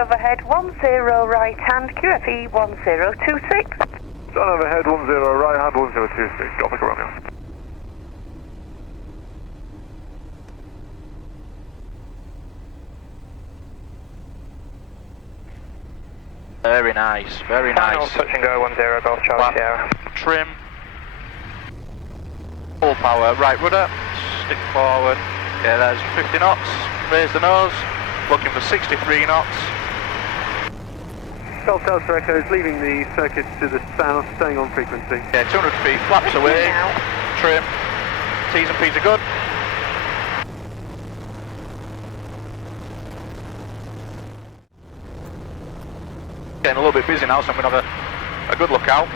overhead 10 right hand, QFE 1026. Sun overhead 10 right hand 1026, Golf Echo Romeo. Very nice, very Final nice. touch and go 10 Golf Charlie Sierra. Trim. Full power, right rudder, stick forward. Yeah, there's 50 knots. Raise the nose. Looking for 63 knots. Golf Delta Echo is leaving the circuit to the south, staying on frequency. Yeah, 200 feet, flaps away. Trim. T's and P's are good. Getting a little bit busy now, so I'm going to have a good look out.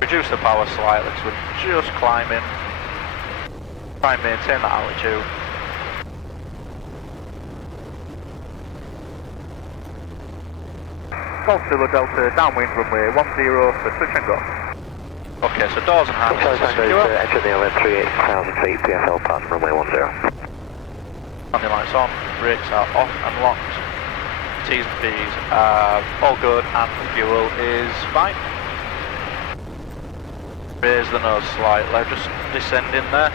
Reduce the power slightly, so we're just climbing. Try and maintain that altitude. Golf Zulu Delta, downwind runway 10 for touch and go. Okay, so doors and handles are secure. Enter the island 38,000 feet, PFL pass runway 10. Landing lights on, brakes are off and locked. T's and P's are all good and fuel is fine. Raise the nose slightly, just descending there.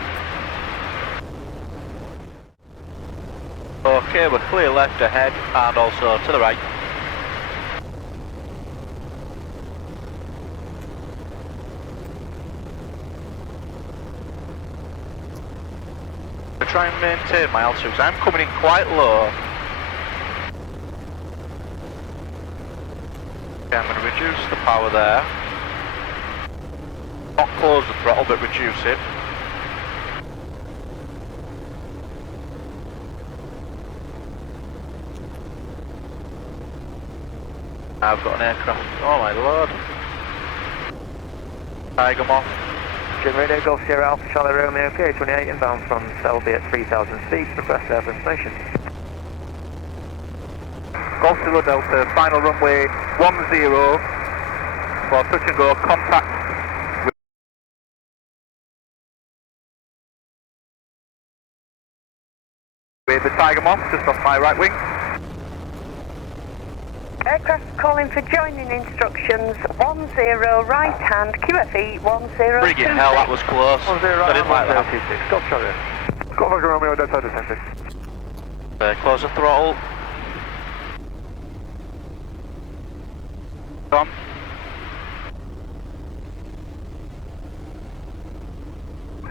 Okay, we're clear left ahead and also to the right. I try and maintain my altitude, because I'm coming in quite low. Okay, I'm going to reduce the power there. Not close the throttle, but reduce it. I've got an aircraft. Oh my lord. Tiger Moth. Jim Radio Golf Sierra Alpha Charlie Romeo, PA28 inbound from Selby at 3,000 feet, request air information. Golf Zulu Delta, final runway 10 for touch and go, contact with the Tiger Moth, just off my right wing. Aircraft calling for joining instructions 10 right hand, QFE 1026. Friggin' hell, that was close. 10 I right didn't like hand that. 1026, Golf Charlie. Golf Echo Romeo, dead side descending. Close the throttle. Come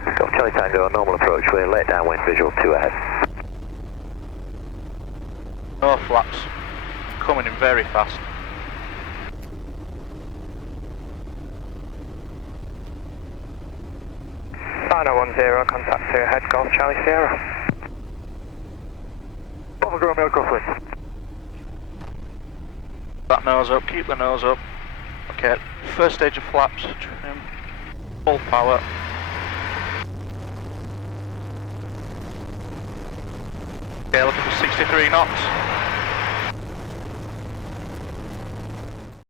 on. Golf Charlie Tango, normal approach, we're late downwind, visual 2 ahead. No flaps. Coming in very fast. Final 10, contact to head Golf Charlie Sierra. Golf Echo Romeo, crosswind. That nose up, keep the nose up. Okay, first stage of flaps, trim, full power. Okay, looking for 63 knots.